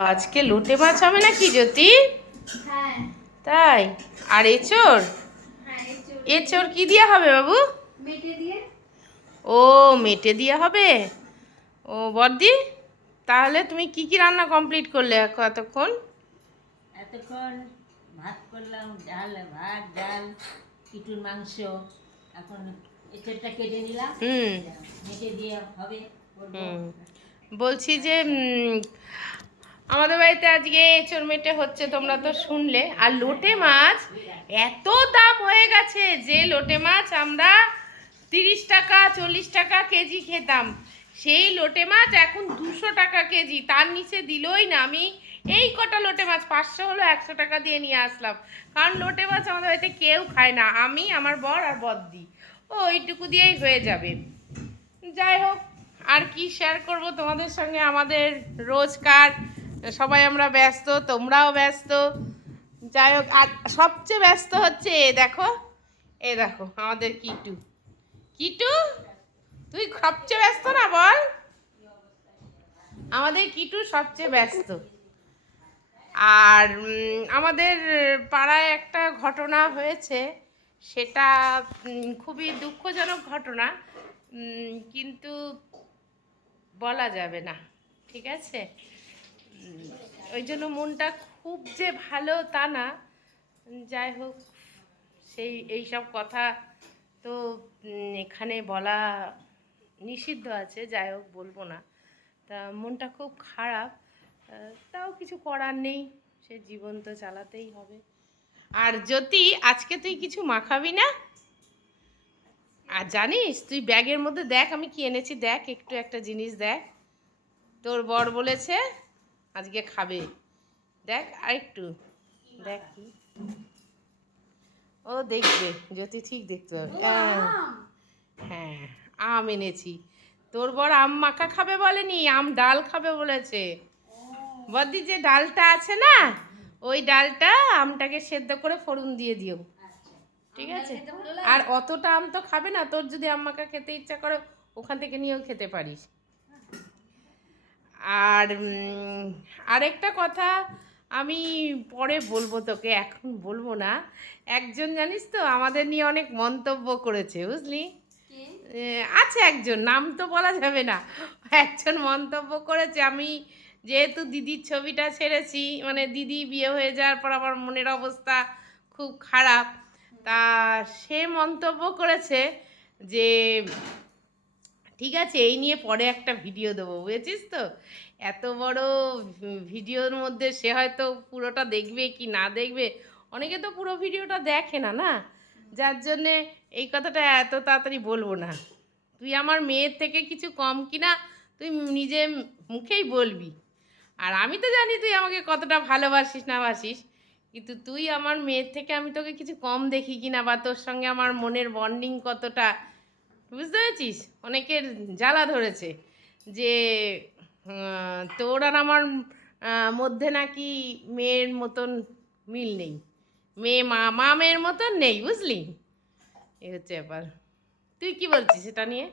আজকে লোটে মাছ হবে নাকি জ্যোতি? হ্যাঁ। তাই? আর এঁচোড়? হ্যাঁ, এঁচোড় কি দিয়ে হবে বাবু? মেটে দিয়ে। ও, মেটে দিয়ে হবে। ও বড়দি, তাহলে তুমি কি কি রান্না কমপ্লিট করলে এতক্ষণ? এতক্ষণ ভাত করলাম, ভাত ডাল, কিটুর মাংস। এখন এঁচড়টা কেটে নিলাম, মেটে দিয়ে হবে। বলছি যে আমাদের বাড়িতে আজকে এঁচোড় মেটে হচ্ছে, তোমরা তো শুনলে। আর লোটে মাছ এত দাম হয়ে গেছে যে লোটে মাছ আমরা 30 টাকা 40 টাকা কেজি খেতাম, সেই লোটে মাছ এখন 200 টাকা কেজি, তার নিচে দিলই না। আমি এই কটা লোটে মাছ 500 হলো 100 টাকা দিয়ে নিয়ে আসলাম, কারণ লোটে মাছ আমাদের বাড়িতে কেউ খায় না, আমি, আমার বর আর বদ্দি, ও ওইটুকু দিয়েই হয়ে যাবে। যাই হোক, আর কি শেয়ার করব তোমাদের সঙ্গে, আমাদের রোজকার সবাই আমরা ব্যস্ত, তোমরাও ব্যস্ত। যাই হোক, আর সবচেয়ে ব্যস্ত হচ্ছে এ দেখো আমাদের কিটু। কিটু, তুই সবচেয়ে ব্যস্ত না বল? আমাদের কিটু সবচেয়ে ব্যস্ত। আর আমাদের পাড়ায় একটা ঘটনা হয়েছে, সেটা খুবই দুঃখজনক ঘটনা, কিন্তু বলা যাবে না, ঠিক আছে? ওই জন্য মনটা খুব যে ভালো তা না। যাই হোক, এইসব কথা তো এখানে বলা নিষিদ্ধ আছে, যাই হোক বলবো না। তা মনটা খুব খারাপ, তাও কিছু করার নেই, সে জীবন তো চালাতেই হবে। আর জ্যোতি, আজকে তুই কিছু মাখাবি না? আর জানিস, তুই ব্যাগের মধ্যে দেখ আমি কি এনেছি, দেখ একটু একটা জিনিস দেখ, তোর বর বলেছে আজকে খাবে, দেখ আরেকটু দেখ কি। ও দেখবে, জ্যোতি ঠিক দেখতে পাবে। হ্যাঁ, আম এনেছি। তোর বর আম মাখা খাবে বলেনি, আম ডাল খাবে বলেছে। বদ্দি, যে ডালটা আছে না, ওই ডালটা আমটাকে সেদ্ধ করে ফোড়ন দিয়ে দিও, ঠিক আছে? আর অতটা আম তো খাবে না, তোর যদি আম মাখা খেতে ইচ্ছা করে ওখান থেকে নিয়েও খেতে পারিস। আর আরেকটা কথা আমি পরে বলবো তোকে, এখন বলবো না। একজন জানিস তো আমাদের নিয়ে অনেক মন্তব্য করেছে, বুঝলি? আছে একজন, নাম তো বলা যাবে না, একজন মন্তব্য করেছে, আমি যেহেতু দিদির ছবিটা ছেড়েছি, মানে দিদি বিয়ে হয়ে যাওয়ার পর আমার মনের অবস্থা খুব খারাপ, তা সে মন্তব্য করেছে যে ঠিক আছে, এই নিয়ে পরে একটা ভিডিও দেবো, বুঝেছিস তো? এত বড় ভিডিওর মধ্যে সে হয়তো পুরোটা দেখবে কি না দেখবে, অনেকে তো পুরো ভিডিওটা দেখে না, না? যার জন্যে এই কথাটা এত তাড়াতাড়ি বলবো না। তুই আমার মেয়ের থেকে কিছু কম কিনা তুই নিজে মুখেই বলবি। আর আমি তো জানি তুই আমাকে কতটা ভালোবাসিস না বাসিস, কিন্তু তুই আমার মেয়ের থেকে আমি তোকে কিছু কম দেখি কিনা, বা তোর সঙ্গে আমার মনের বন্ডিং কতটা, বুঝতে পেরেছিস? অনেকের জ্বালা ধরেছে যে তোর আর আমার মধ্যে নাকি মেয়ের মতন মিল নেই, মেয়ে মা মেয়ের মতন নেই, বুঝলি? এই হচ্ছে ব্যাপার। তুই কি বলছিস এটা নিয়ে?